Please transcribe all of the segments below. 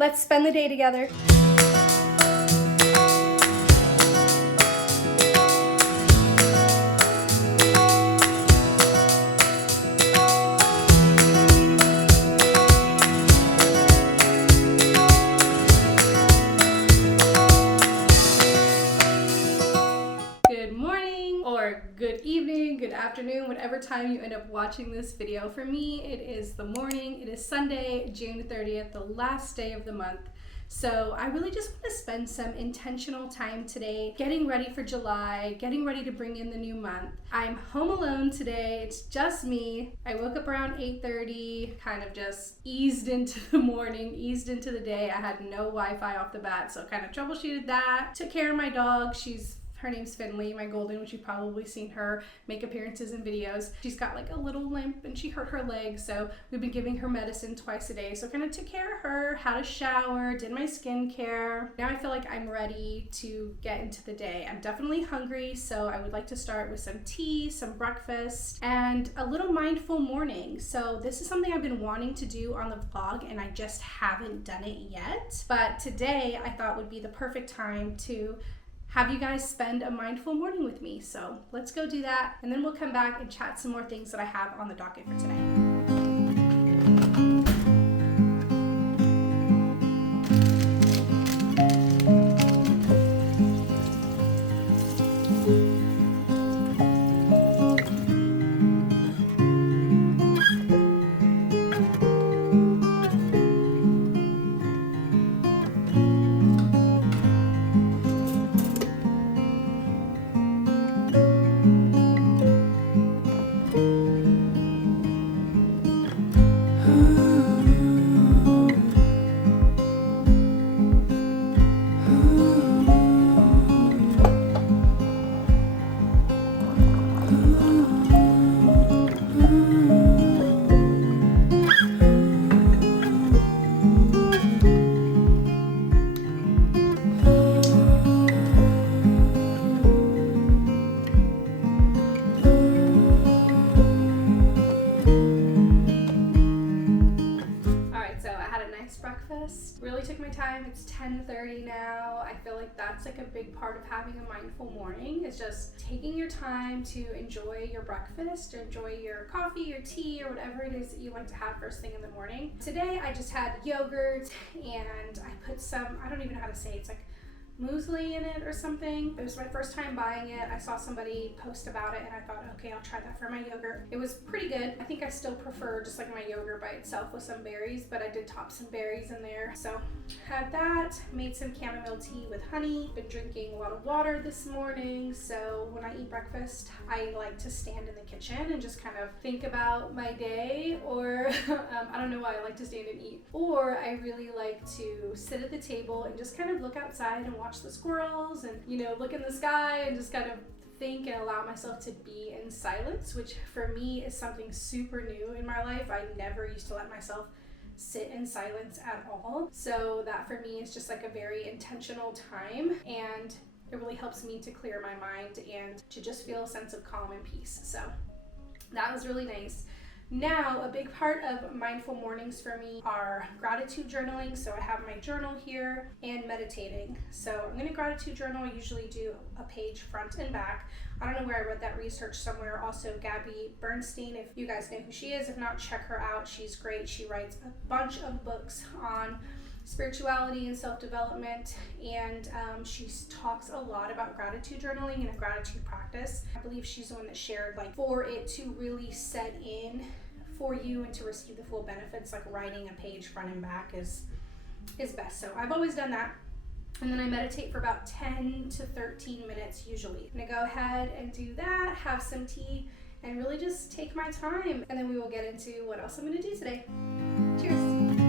Let's spend the day together. Good morning or good evening, good afternoon, whatever time you end up watching this video. For me, it is the morning. It is Sunday, June 30th, the last day of the month. So I really just want to spend some intentional time today getting ready for July, getting ready to bring in the new month. I'm home alone today. It's just me. I woke up around 8:30, kind of just eased into the morning, eased into the day. I had no Wi-Fi off the bat, so kind of troubleshooted that. Took care of my dog. Her name's Finley, my golden, which you've probably seen her make appearances in videos. She's got like a little limp and she hurt her leg, so we've been giving her medicine twice a day. So kind of took care of her, had a shower, did my skincare. Now I feel like I'm ready to get into the day. I'm definitely hungry, so I would like to start with some tea, some breakfast, and a little mindful morning. So this is something I've been wanting to do on the vlog and I just haven't done it yet. But today I thought would be the perfect time to have you guys spend a mindful morning with me. So let's go do that, and then we'll come back and chat some more things that I have on the docket for today. Really took my time. It's 10:30 now. I feel like that's like a big part of having a mindful morning, is just taking your time to enjoy your breakfast, or enjoy your coffee, your tea, or whatever it is that you like to have first thing in the morning. Today I just had yogurt and I put some, I don't even know how to say it, it's like muesli in it or something. It was my first time buying it. I saw somebody post about it and I thought, okay, I'll try that for my yogurt. It was pretty good. I think I still prefer just like my yogurt by itself with some berries, but I did top some berries in there. So had that, made some chamomile tea with honey. Been drinking a lot of water this morning. So when I eat breakfast, I like to stand in the kitchen and just kind of think about my day, or I don't know why I like to stand and eat, or I really like to sit at the table and just kind of look outside and watch the squirrels and, you know, look in the sky and just kind of think and allow myself to be in silence, which for me is something super new in my life. I never used to let myself sit in silence at all. So that for me is just like a very intentional time, and it really helps me to clear my mind and to just feel a sense of calm and peace. So that was really nice. Now, a big part of mindful mornings for me are gratitude journaling. So I have my journal here, and meditating. So I'm going to gratitude journal. I usually do a page front and back. I don't know where I read that research somewhere. Also, Gabby Bernstein, if you guys know who she is. If not, check her out. She's great. She writes a bunch of books on spirituality and self-development, and she talks a lot about gratitude journaling and a gratitude practice. I believe she's the one that shared, like, for it to really set in for you and to receive the full benefits, like writing a page front and back is best. So I've always done that. And then I meditate for about 10 to 13 minutes usually. I'm gonna go ahead and do that, have some tea, and really just take my time. And then we will get into what else I'm gonna do today. Cheers.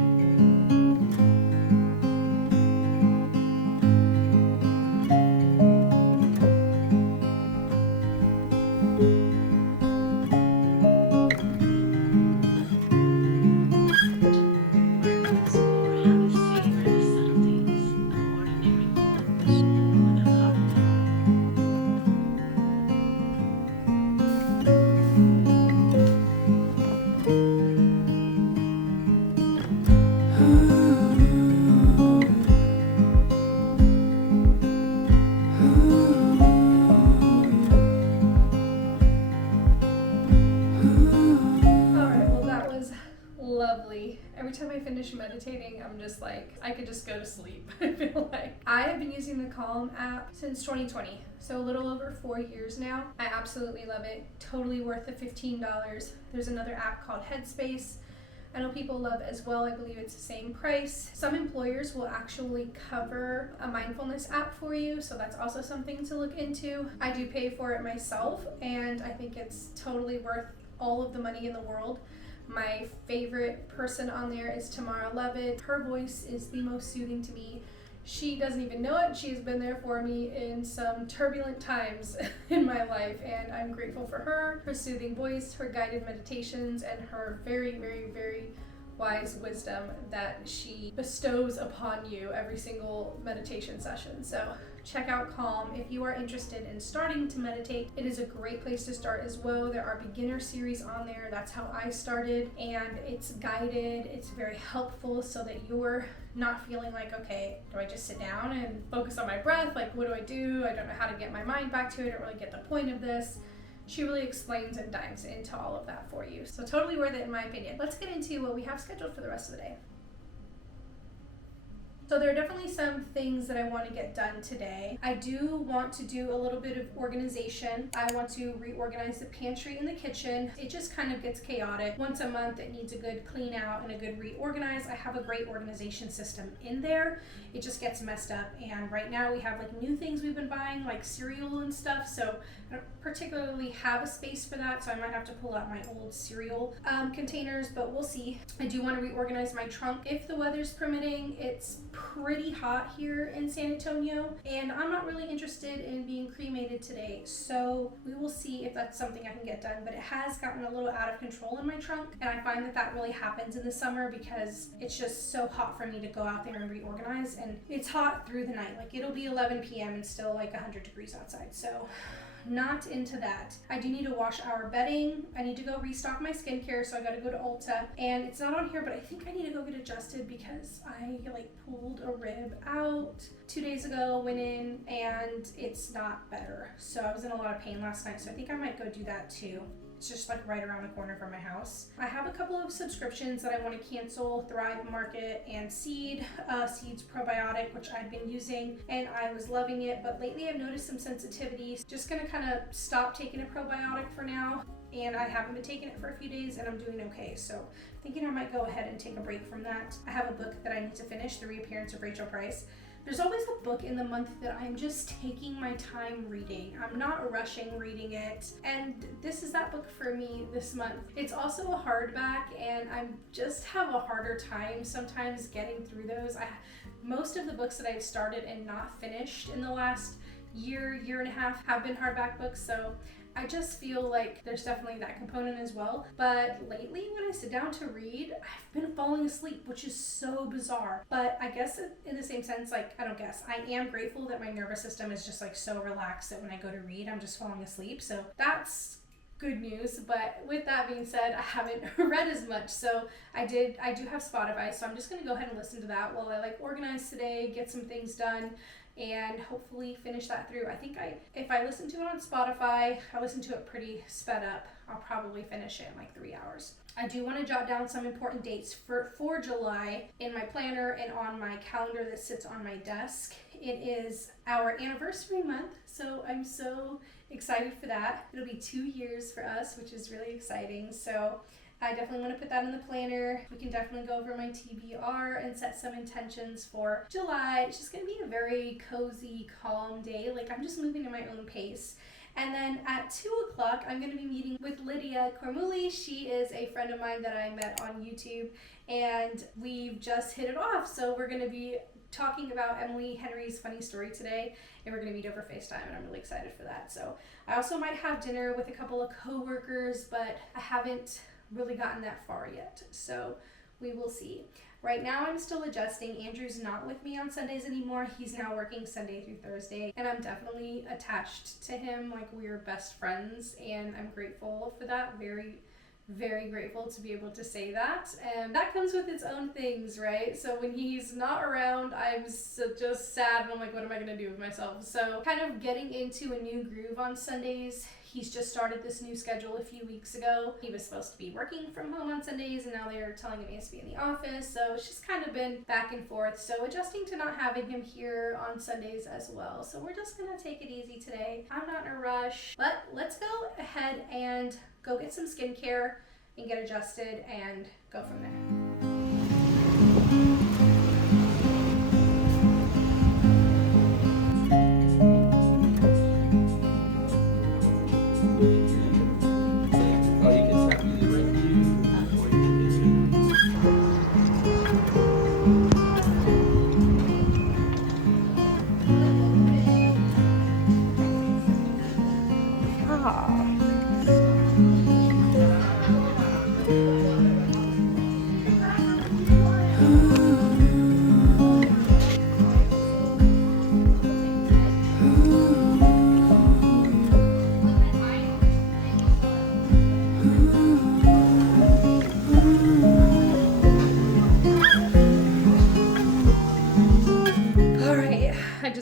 lovely. Every time I finish meditating, I'm just like, I could just go to sleep. I feel like. I have been using the Calm app since 2020, so a little over 4 years now. I absolutely love it. Totally worth the $15. There's another app called Headspace I know people love as well. I believe it's the same price. Some employers will actually cover a mindfulness app for you, so that's also something to look into. I do pay for it myself, and I think it's totally worth all of the money in the world. My favorite person on there is Tamara Levitt. Her voice is the most soothing to me. She doesn't even know it. She's been there for me in some turbulent times in my life, and I'm grateful for her soothing voice, her guided meditations, and her very, very, very wise wisdom that she bestows upon you every single meditation session. So check out Calm if you are interested in starting to meditate. It is a great place to start as well. There are beginner series on there. That's how I started, and it's guided. It's very helpful so that you're not feeling like, okay, do I just sit down and focus on my breath? Like, what do I do? I don't know how to get my mind back to it. I don't really get the point of this. She really explains and dives into all of that for you. So totally worth it in my opinion. Let's get into what we have scheduled for the rest of the day. So there are definitely some things that I want to get done today. I do want to do a little bit of organization. I want to reorganize the pantry and the kitchen. It just kind of gets chaotic. Once a month, it needs a good clean out and a good reorganize. I have a great organization system in there. It just gets messed up. And right now we have like new things we've been buying, like cereal and stuff. So I don't particularly have a space for that. So I might have to pull out my old cereal containers, but we'll see. I do want to reorganize my trunk if the weather's permitting. It's pretty hot here in San Antonio, and I'm not really interested in being cremated today, so we will see if that's something I can get done. But it has gotten a little out of control in my trunk, and I find that that really happens in the summer because it's just so hot for me to go out there and reorganize, and it's hot through the night. Like, it'll be 11 p.m. and still like 100 degrees outside, so not into that. I do need to wash our bedding. I need to go restock my skincare, so I gotta go to Ulta. And it's not on here, but I think I need to go get adjusted because I like pulled a rib out 2 days ago, went in, and it's not better. So I was in a lot of pain last night, so I think I might go do that too. It's just like right around the corner from my house. I have a couple of subscriptions that I want to cancel: Thrive Market and Seed. Seed's probiotic, which I've been using and I was loving it, but lately I've noticed some sensitivities. Just gonna kind of stop taking a probiotic for now, and I haven't been taking it for a few days and I'm doing okay. So thinking I might go ahead and take a break from that. I have a book that I need to finish, The Reappearance of Rachel Price. There's always a book in the month that I'm just taking my time reading. I'm not rushing reading it, and this is that book for me this month. It's also a hardback, and I just have a harder time sometimes getting through those. Most of the books that I've started and not finished in the last year and a half have been hardback books, so I just feel like there's definitely that component as well. But lately when I sit down to read, I've been falling asleep, which is so bizarre. But I guess in the same sense, like, I am grateful that my nervous system is just like so relaxed that when I go to read, I'm just falling asleep. So that's good news. But with that being said, I haven't read as much. So I do have Spotify, so I'm just gonna go ahead and listen to that while I like organize today, get some things done, and hopefully finish that through. I think if I listen to it on Spotify, I listen to it pretty sped up, I'll probably finish it in like 3 hours. I do want to jot down some important dates for July in my planner and on my calendar that sits on my desk. It is our anniversary month, so I'm so excited for that. It'll be 2 years for us, which is really exciting. So I definitely want to put that in the planner. We can definitely go over my TBR and set some intentions for July. It's just going to be a very cozy, calm day. Like, I'm just moving at my own pace. And then at 2 o'clock, I'm going to be meeting with Lydia Cormuli. She is a friend of mine that I met on YouTube, and we've just hit it off. So we're going to be talking about Emily Henry's funny story today, and we're going to meet over FaceTime, and I'm really excited for that. So I also might have dinner with a couple of coworkers, but I haven't really gotten that far yet, so we will see. Right now I'm still adjusting. Andrew's not with me on Sundays anymore. He's now working Sunday through Thursday, and I'm definitely attached to him. Like, we're best friends, and I'm grateful for that. Very, very grateful to be able to say that, and that comes with its own things, right? So when he's not around, I'm just sad, and I'm like, what am I gonna do with myself? So kind of getting into a new groove on Sundays. He's just started this new schedule a few weeks ago. He was supposed to be working from home on Sundays, and now they're telling him he has to be in the office. So it's just kind of been back and forth. So adjusting to not having him here on Sundays as well. So we're just gonna take it easy today. I'm not in a rush, but let's go ahead and go get some skincare and get adjusted and go from there.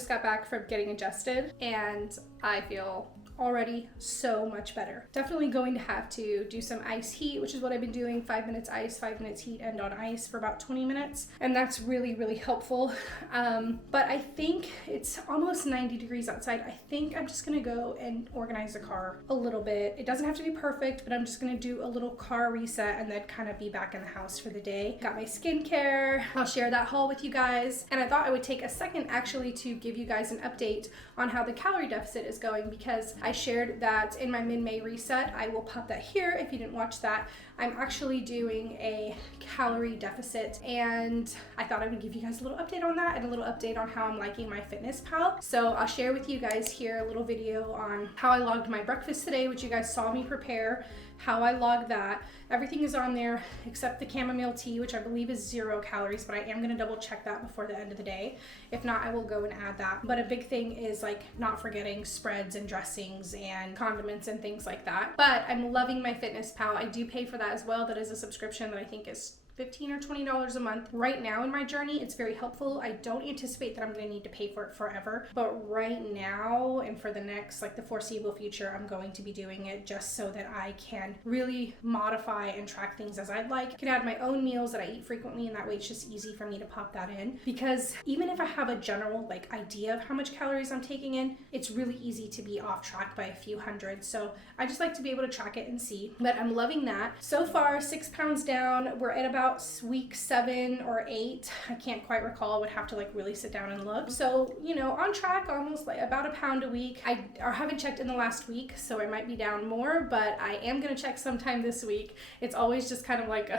Got back from getting adjusted and I feel already so much better. Definitely going to have to do some ice heat, which is what I've been doing. 5 minutes ice, 5 minutes heat, end on ice for about 20 minutes. And that's really, really helpful. But I think it's almost 90 degrees outside. I think I'm just gonna go and organize the car a little bit. It doesn't have to be perfect, but I'm just gonna do a little car reset and then kind of be back in the house for the day. Got my skincare. I'll share that haul with you guys. And I thought I would take a second actually to give you guys an update on how the calorie deficit is going, because I shared that in my mid-May reset. I will pop that here if you didn't watch that. I'm actually doing a calorie deficit, and I thought I would give you guys a little update on that and a little update on how I'm liking my MyFitnessPal. So I'll share with you guys here a little video on how I logged my breakfast today, which you guys saw me prepare, how I logged that. Everything is on there except the chamomile tea, which I believe is 0 calories, but I am gonna double check that before the end of the day. If not, I will go and add that. But a big thing is like not forgetting spreads and dressings and condiments and things like that. But I'm loving MyFitnessPal. I do pay for that as well. That is a subscription that I think is $15 or $20 a month. Right now in my journey, it's very helpful. I don't anticipate that I'm going to need to pay for it forever, but right now and for the next, like the foreseeable future, I'm going to be doing it just so that I can really modify and track things as I'd like. I can add my own meals that I eat frequently, and that way it's just easy for me to pop that in, because even if I have a general like idea of how much calories I'm taking in, it's really easy to be off track by a few hundred. So I just like to be able to track it and see, but I'm loving that. So far, 6 pounds down. We're at about week 7 or 8. I can't quite recall. I would have to like really sit down and look. So, you know, on track, almost like about a pound a week. I haven't checked in the last week, so I might be down more, but I am going to check sometime this week. It's always just kind of like,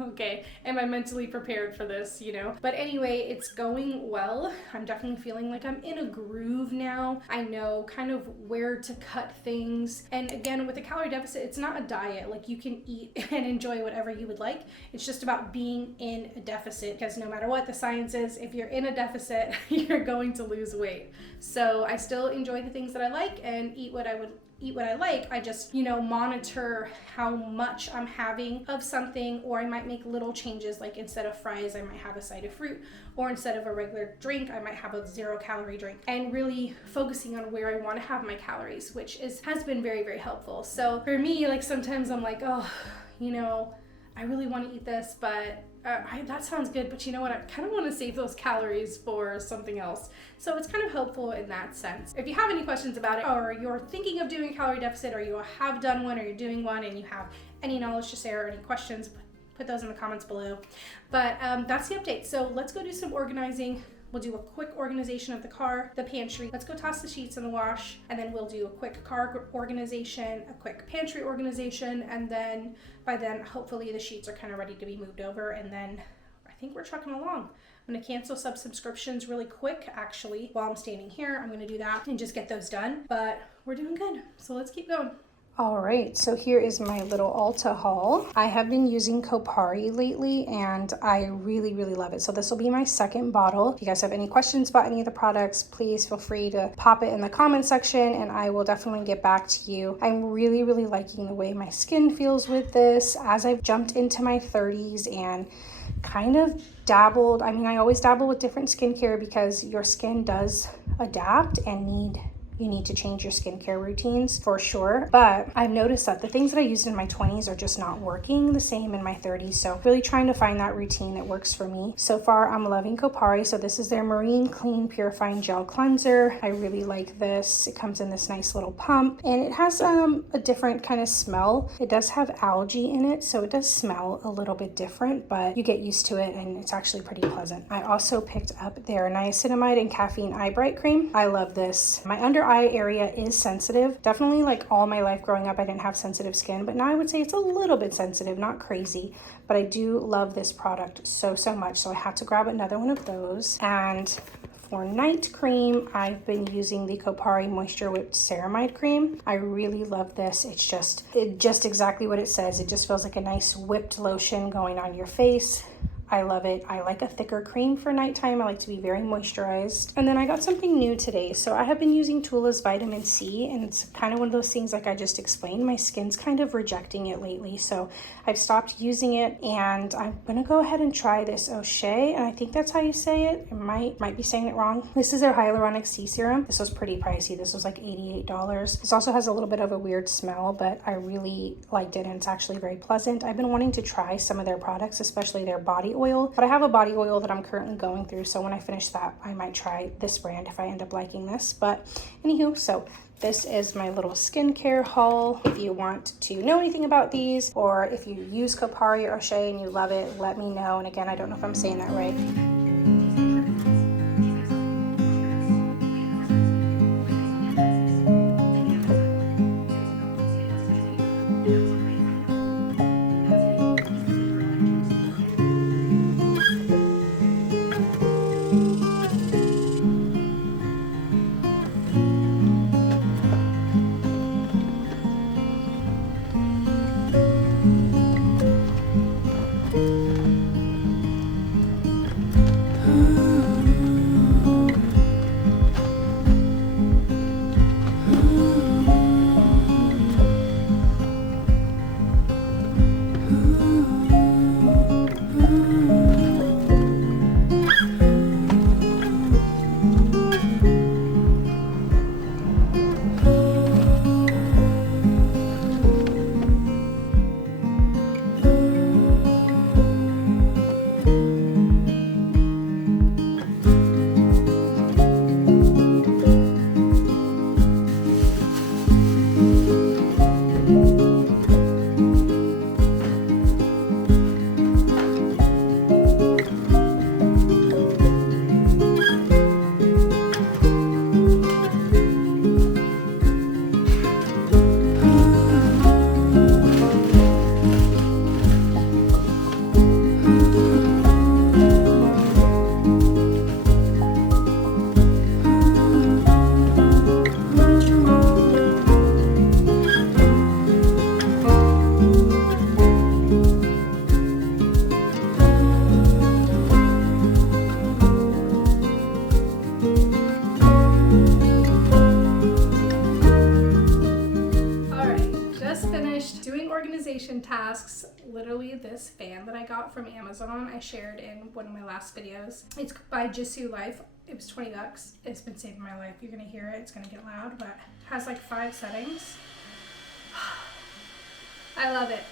okay, am I mentally prepared for this, you know? But anyway, it's going well. I'm definitely feeling like I'm in a groove now. I know kind of where to cut things. And again, with the calorie deficit, it's not a diet. Like you can eat and enjoy whatever you would like. It's just about being in a deficit, because no matter what the science is, if you're in a deficit, you're going to lose weight. So I still enjoy the things that I like and eat what I like. I just, you know, monitor how much I'm having of something, or I might make little changes, like instead of fries, I might have a side of fruit, or instead of a regular drink, I might have a 0 calorie drink, and really focusing on where I want to have my calories, which has been very, very helpful. So for me, like sometimes I'm like, oh, you know, I really want to eat this, but that sounds good, but you know what? I kind of want to save those calories for something else. So it's kind of helpful in that sense. If you have any questions about it, or you're thinking of doing a calorie deficit, or you have done one, or you're doing one, and you have any knowledge to share or any questions, put those in the comments below. But that's the update. So let's go do some organizing. We'll do a quick organization of the car, the pantry. Let's go toss the sheets in the wash, and then we'll do a quick car organization, a quick pantry organization, and then by then, hopefully the sheets are kind of ready to be moved over, and then I think we're trucking along. I'm gonna cancel some subscriptions really quick, actually, while I'm standing here. I'm gonna do that and just get those done, but we're doing good, so let's keep going. All right, so here is my little Ulta haul. I have been using Kopari lately, and I really, really love it. So this will be my second bottle. If you guys have any questions about any of the products, please feel free to pop it in the comment section, and I will definitely get back to you. I'm really, really liking the way my skin feels with this. As I've jumped into my 30s and kind of dabbled, I mean, I always dabble with different skincare because your skin does adapt and need you need to change your skincare routines for sure. But I've noticed that the things that I used in my 20s are just not working the same in my 30s. So really trying to find that routine that works for me. So far, I'm loving Kopari. So this is their Marine Clean Purifying Gel Cleanser. I really like this. It comes in this nice little pump, and it has a different kind of smell. It does have algae in it, so it does smell a little bit different, but you get used to it and it's actually pretty pleasant. I also picked up their niacinamide and caffeine eye bright cream. I love this. My under eye area is sensitive. Definitely, like all my life growing up, I didn't have sensitive skin, but now I would say it's a little bit sensitive, not crazy, but I do love this product so much. So I had to grab another one of those. And for night cream, I've been using the Kopari Moisture Whipped Ceramide Cream. I really love this. It's just exactly what it says. It just feels like a nice whipped lotion going on your face. I love it. I like a thicker cream for nighttime. I like to be very moisturized. And then I got something new today. So I have been using Tula's vitamin C, and it's kind of one of those things like I just explained. My skin's kind of rejecting it lately. So I've stopped using it, and I'm gonna go ahead and try this O'Shea, and I think that's how you say it. I might be saying it wrong. This is their hyaluronic C serum. This was pretty pricey. This was like $88. This also has a little bit of a weird smell, but I really liked it, and it's actually very pleasant. I've been wanting to try some of their products, especially their body oil, but I have a body oil that I'm currently going through, so when I finish that, I might try this brand if I end up liking this. But anywho, so this is my little skincare haul. If you want to know anything about these, or if you use Kopari or O'Shea and you love it, let me know. And again, I don't know if I'm saying that right. tasks. Literally this fan that I got from Amazon, I shared in one of my last videos. It's by Jisoo Life. It was $20. It's been saving my life. You're gonna hear it. It's gonna get loud, but it has like 5 settings. I love it.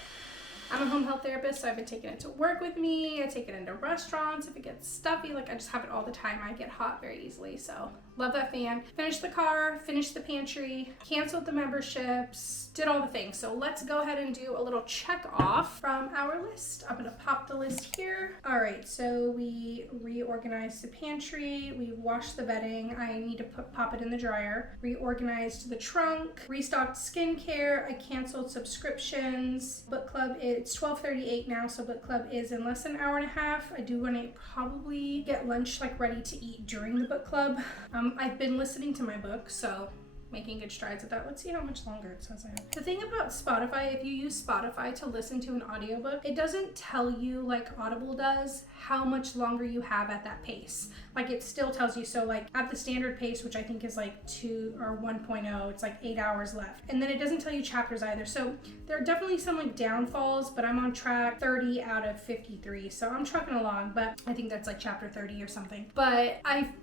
I'm a home health therapist, so I've been taking it to work with me. I take it into restaurants if it gets stuffy. Like, I just have it all the time. I get hot very easily, so love that fan. Finished the car, finished the pantry, canceled the memberships, did all the things. So let's go ahead and do a little check off from our list. I'm gonna pop the list here. All right, so we reorganized the pantry, we washed the bedding. I need to pop it in the dryer. Reorganized the trunk, restocked skincare. I canceled subscriptions. Book club, it's 12:38 now, so book club is in less than an hour and a half. I do want to probably get lunch like ready to eat during the book club. I've been listening to my book, so making good strides with that. Let's see how much longer it says I have. The thing about Spotify, if you use Spotify to listen to an audiobook, it doesn't tell you, like Audible does, how much longer you have at that pace. Like, it still tells you, so like at the standard pace, which I think is like 2 or 1.0, it's like 8 hours left. And then it doesn't tell you chapters either. So there are definitely some like downfalls, but I'm on track 30 out of 53. So I'm trucking along, but I think that's like chapter 30 or something. But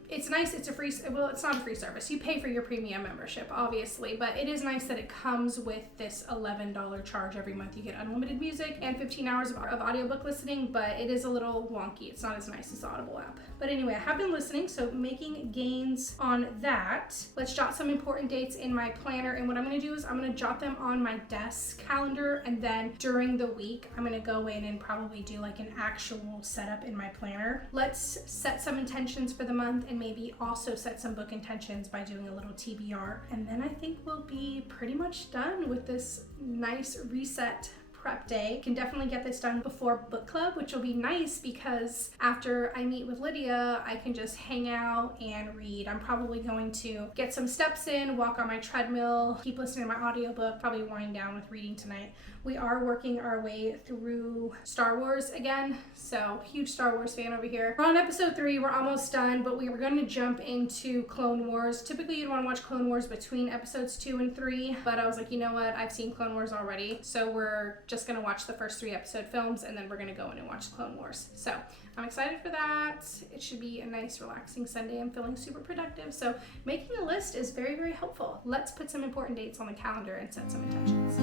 it's nice. It's a free, well, it's not a free service. You pay for your premium membership. membership, obviously, but it is nice that it comes with this $11 charge every month. You get unlimited music and 15 hours of audiobook listening, but it is a little wonky. It's not as nice as the Audible app. But anyway, I have been listening, so making gains on that. Let's jot some important dates in my planner, and what I'm going to do is I'm going to jot them on my desk calendar, and then during the week I'm going to go in and probably do like an actual setup in my planner. Let's set some intentions for the month and maybe also set some book intentions by doing a little TBR, and then I think we'll be pretty much done with this nice reset prep day. Can definitely get this done before book club, which will be nice because after I meet with Lydia, I can just hang out and read. I'm probably going to get some steps in, walk on my treadmill, keep listening to my audiobook, probably wind down with reading tonight. We are working our way through Star Wars again, so huge Star Wars fan over here. We're on episode 3, we're almost done, but we were going to jump into Clone Wars. Typically you'd want to watch Clone Wars between episodes 2 and 3, but I was like, you know what, I've seen Clone Wars already, so we're just going to watch the first 3 episode films, and then we're going to go in and watch Clone Wars. So I'm excited for that. It should be a nice relaxing Sunday. I'm feeling super productive, so making a list is very, very helpful. Let's put some important dates on the calendar and set some intentions.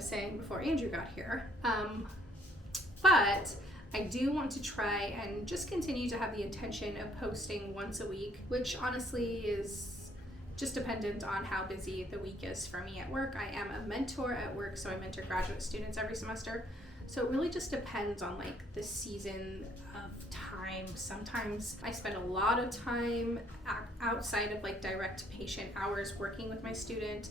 Saying before Andrew got here, but I do want to try and just continue to have the intention of posting once a week, which honestly is just dependent on how busy the week is for me at work. I am a mentor at work, so I mentor graduate students every semester. So it really just depends on like the season of time. Sometimes I spend a lot of time outside of like direct patient hours working with my student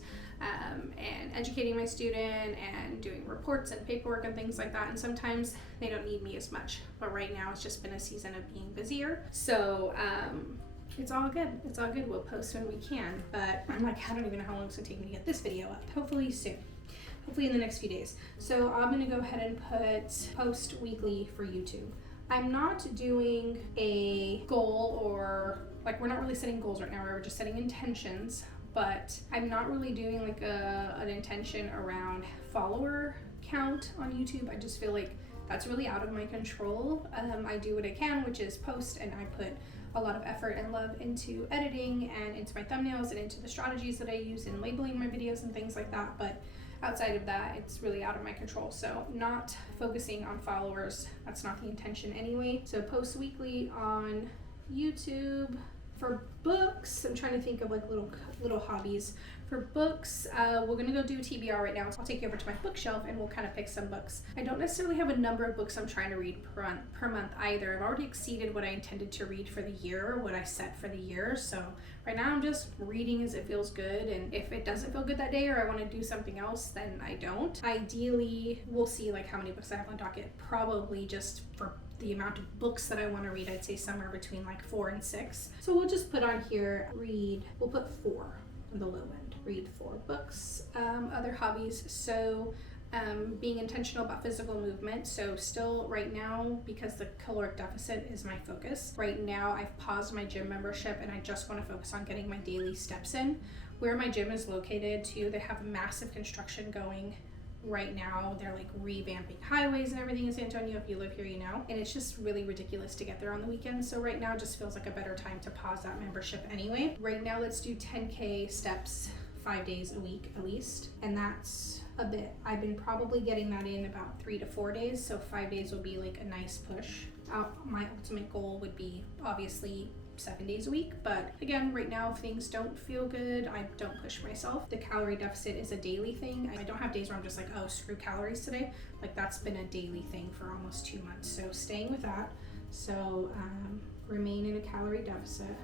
and educating my student and doing reports and paperwork and things like that. And sometimes they don't need me as much. But right now it's just been a season of being busier. So it's all good. It's all good. We'll post when we can. But I'm like, I don't even know how long it's going to take me to get this video up. Hopefully soon. Hopefully in the next few days. So I'm going to go ahead and post weekly for YouTube. I'm not doing a goal, or like we're not really setting goals right now. We're just setting intentions, but I'm not really doing like an intention around follower count on YouTube. I just feel like that's really out of my control. I do what I can, which is post, and I put a lot of effort and love into editing and into my thumbnails and into the strategies that I use in labeling my videos and things like that. But outside of that, it's really out of my control. So not focusing on followers, that's not the intention anyway. So post weekly on YouTube. For books, I'm trying to think of like little hobbies. For books, we're gonna go do a TBR right now. So I'll take you over to my bookshelf and we'll kind of pick some books. I don't necessarily have a number of books I'm trying to read per month either. I've already exceeded what I intended to read for the year, what I set for the year. So right now I'm just reading as it feels good, and if it doesn't feel good that day or I want to do something else, then I don't. Ideally, we'll see like how many books I have on docket. Probably just for the amount of books that I want to read, I'd say somewhere between like 4 and 6. So we'll just put on here, we'll put 4 on the low end. Read 4 books. Other hobbies, so being intentional about physical movement. So still right now, because the caloric deficit is my focus, right now I've paused my gym membership and I just want to focus on getting my daily steps in. Where my gym is located too, they have massive construction going right now. They're like revamping highways and everything in San Antonio. If you live here, you know, and it's just really ridiculous to get there on the weekends. So right now just feels like a better time to pause that membership anyway. Right now, let's do 10K steps 5 days a week at least, and that's a bit. I've been probably getting that in about 3 to 4 days, so 5 days will be like a nice push. My ultimate goal would be obviously 7 days a week, but again, right now, if things don't feel good, I don't push myself. The calorie deficit is a daily thing. I don't have days where I'm just like, oh, screw calories today. Like that's been a daily thing for almost 2 months, so staying with that. So remain in a calorie deficit.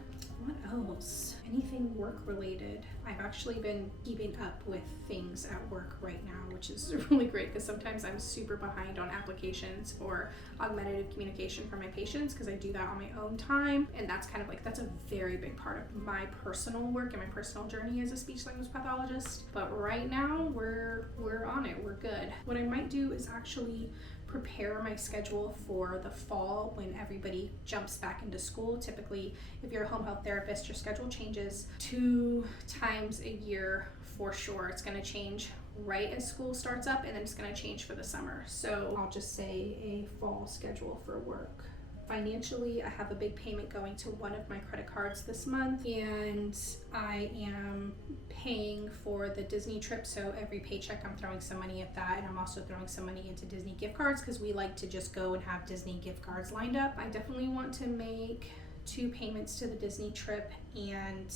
What else? Anything work related? I've actually been keeping up with things at work right now, which is really great because sometimes I'm super behind on applications for augmentative communication for my patients because I do that on my own time. And that's kind of like, that's a very big part of my personal work and my personal journey as a speech language pathologist. But right now we're on it. We're good. What I might do is actually prepare my schedule for the fall when everybody jumps back into school. Typically, if you're a home health therapist, your schedule changes 2 times a year for sure. It's going to change right as school starts up, and then it's going to change for the summer. So I'll just say a fall schedule for work. Financially, I have a big payment going to one of my credit cards this month, and I am paying for the Disney trip. So every paycheck I'm throwing some money at that, and I'm also throwing some money into Disney gift cards because we like to just go and have Disney gift cards lined up. I definitely want to make 2 payments to the Disney trip and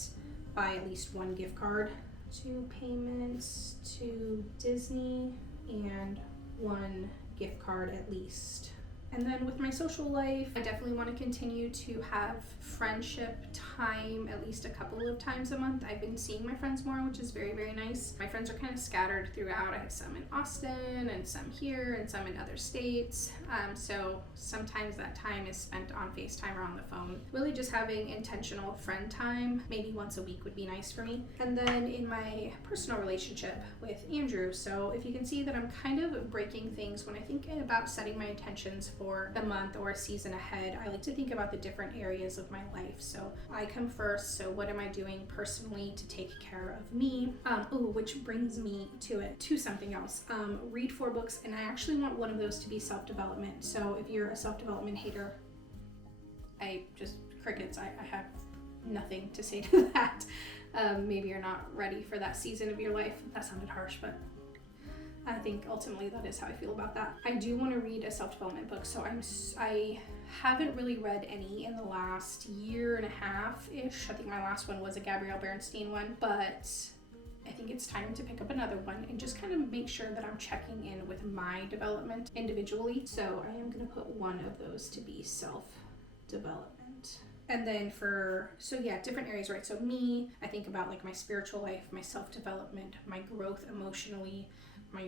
buy at least 1 gift card. 2 payments to Disney and 1 gift card at least. And then with my social life, I definitely want to continue to have friendship time at least a couple of times a month. I've been seeing my friends more, which is very, very nice. My friends are kind of scattered throughout. I have some in Austin and some here and some in other states. So sometimes that time is spent on FaceTime or on the phone. Really just having intentional friend time, maybe once a week would be nice for me. And then in my personal relationship with Andrew, so if you can see that I'm kind of breaking things when I think about setting my intentions for the month or a season ahead, I like to think about the different areas of my life. So I come first, so what am I doing personally to take care of me? Which brings me to something else. Read 4 books, and I actually want one of those to be self-development. So if you're a self-development hater, crickets, I have nothing to say to that. Maybe you're not ready for that season of your life. That sounded harsh, but I think ultimately that is how I feel about that. I do want to read a self-development book, so I haven't really read any in the last year and a half-ish. I think my last one was a Gabrielle Bernstein one, but I think it's time to pick up another one and just kind of make sure that I'm checking in with my development individually. So I am going to put one of those to be self-development. And then different areas, right? So me, I think about like my spiritual life, my self-development, my growth emotionally, my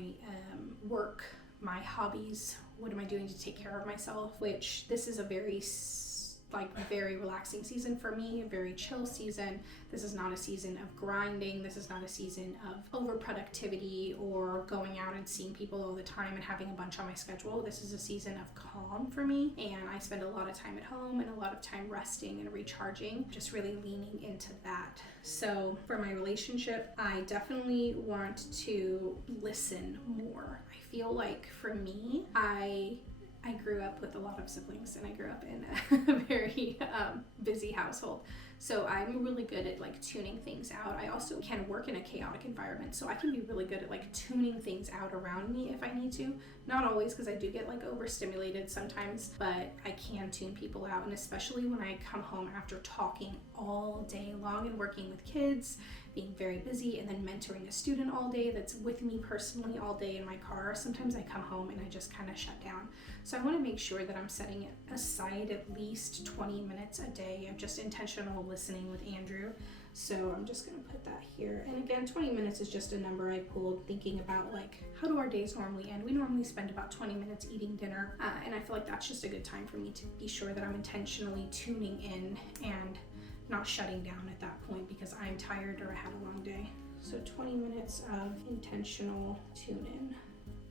work, my hobbies, what am I doing to take care of myself, which this is a very relaxing season for me, a very chill season. This is not a season of grinding. This is not a season of overproductivity or going out and seeing people all the time and having a bunch on my schedule. This is a season of calm for me, and I spend a lot of time at home and a lot of time resting and recharging, just really leaning into that. So for my relationship, I definitely want to listen more. I feel like for me, I grew up with a lot of siblings, and I grew up in a very busy household. So I'm really good at like tuning things out. I also can work in a chaotic environment, so I can be really good at like tuning things out around me if I need to. Not always, because I do get like overstimulated sometimes, but I can tune people out. And especially when I come home after talking all day long and working with kids, being very busy, and then mentoring a student all day that's with me personally all day in my car, sometimes I come home and I just kind of shut down. So I want to make sure that I'm setting aside at least 20 minutes a day of just intentional listening with Andrew. So I'm just going to put that here. And again, 20 minutes is just a number I pulled thinking about like, how do our days normally end? We normally spend about 20 minutes eating dinner. And I feel like that's just a good time for me to be sure that I'm intentionally tuning in and not shutting down at that point because I'm tired or I had a long day. So 20 minutes of intentional tune in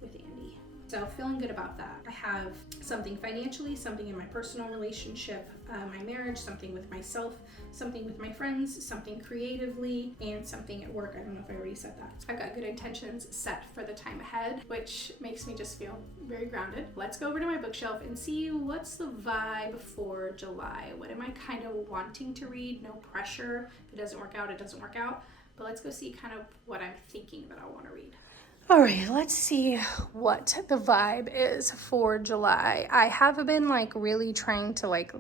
with Andy. So feeling good about that. I have something financially, something in my personal relationship, my marriage, something with myself, something with my friends, something creatively, and something at work. I don't know if I already said that. I've got good intentions set for the time ahead, which makes me just feel very grounded. Let's go over to my bookshelf and see what's the vibe for July. What am I kind of wanting to read? No pressure. If it doesn't work out, it doesn't work out. But let's go see kind of what I'm thinking that I want to read. All right, let's see what the vibe is for July. I have been like really trying to like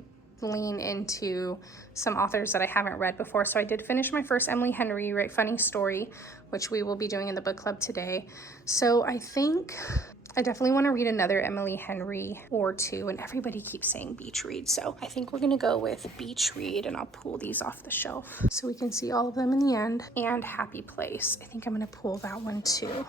lean into some authors that I haven't read before. So I did finish my first Emily Henry Write Funny Story, which we will be doing in the book club today. So I think I definitely want to read another Emily Henry or two, and everybody keeps saying beach read. So I think we're going to go with beach read, and I'll pull these off the shelf so we can see all of them in the end. And Happy Place. I think I'm going to pull that one too.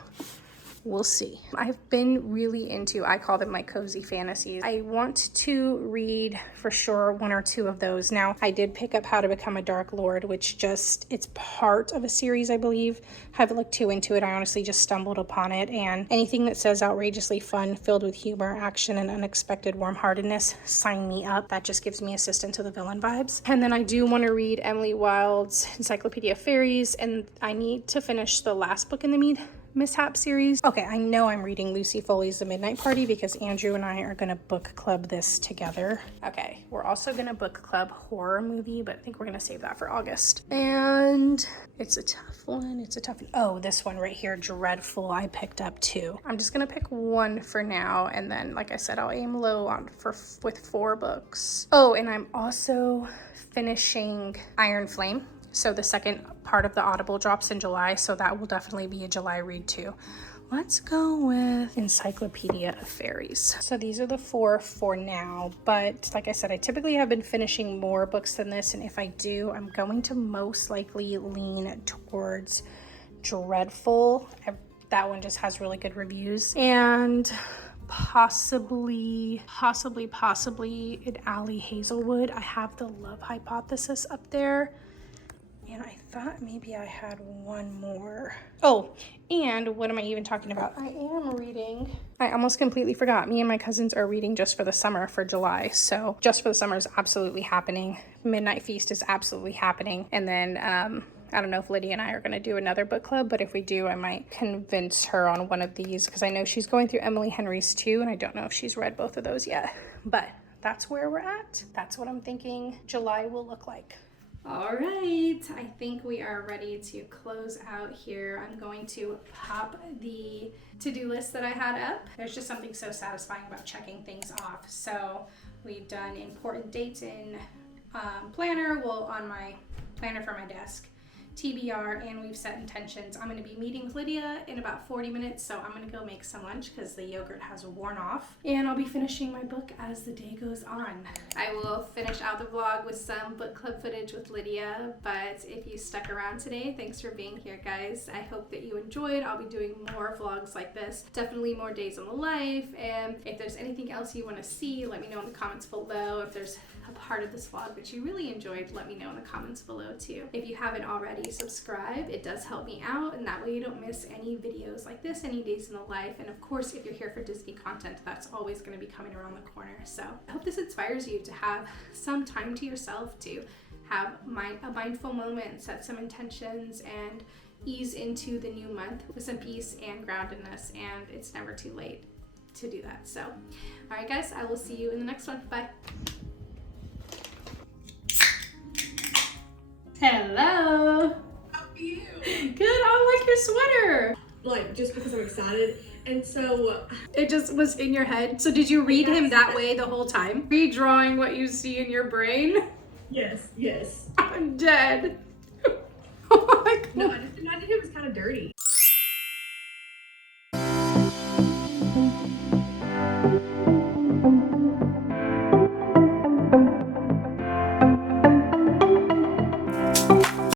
We'll see. I've been really into, I call them my cozy fantasies. I want to read for sure one or two of those. Now, I did pick up How to Become a Dark Lord, which it's part of a series, I believe. Haven't looked too into it. I honestly just stumbled upon it, and anything that says outrageously fun, filled with humor, action, and unexpected warm-heartedness, sign me up. That just gives me Assistant to the Villain vibes. And then I do want to read Emily Wilde's Encyclopedia of Fairies, and I need to finish the last book in the Mishap series. Okay, I know I'm reading Lucy Foley's The Midnight Party because Andrew and I are gonna book club this together. Okay, we're also gonna book club horror movie, but I think we're gonna save that for August. And it's a tough one. Oh, this one right here, Dreadful, I picked up too. I'm just gonna pick one for now, and then like I said, I'll aim low with 4 books. Oh, and I'm also finishing Iron Flame. So the second part of the Audible drops in July, so that will definitely be a July read too. Let's go with Encyclopedia of Fairies. So these are the 4 for now, but like I said, I typically have been finishing more books than this, and if I do, I'm going to most likely lean towards Dreadful. That one just has really good reviews. And possibly an Allie Hazelwood. I have the Love Hypothesis up there. And I thought maybe I had one more. Oh, and what am I even talking about? I almost completely forgot. Me and my cousins are reading Just for the Summer for July. So Just for the Summer is absolutely happening. Midnight Feast is absolutely happening. And then I don't know if Lydia and I are going to do another book club, but if we do, I might convince her on one of these because I know she's going through Emily Henry's too, and I don't know if she's read both of those yet. But that's where we're at. That's what I'm thinking July will look like. All right, I think we are ready to close out here. I'm going to pop the to-do list that I had up. There's just something so satisfying about checking things off. So we've done important dates in planner, on my planner for my desk, TBR, and we've set intentions. I'm going to be meeting with Lydia in about 40 minutes, so I'm going to go make some lunch because the yogurt has worn off, and I'll be finishing my book as the day goes on. I will finish out the vlog with some book club footage with Lydia, but if you stuck around today, thanks for being here, guys. I hope that you enjoyed. I'll be doing more vlogs like this, definitely more days in the life, and if there's anything else you want to see, let me know in the comments below. If there's a part of this vlog that you really enjoyed, let me know in the comments below too. If you haven't already, subscribe. It does help me out, and that way you don't miss any videos like this, any days in the life. And of course, if you're here for Disney content, that's always going to be coming around the corner. So I hope this inspires you to have some time to yourself, to have a mindful moment, set some intentions, and ease into the new month with some peace and groundedness. And it's never too late to do that. So all right, guys, I will see you in the next one. Bye. Hello. How are you? Good. I like your sweater. Like, just because I'm excited. And so It just was in your head. So did you read him that way the whole time? Redrawing what you see in your brain? yes. I'm dead. Oh my God. No, I just imagined it was kind of dirty.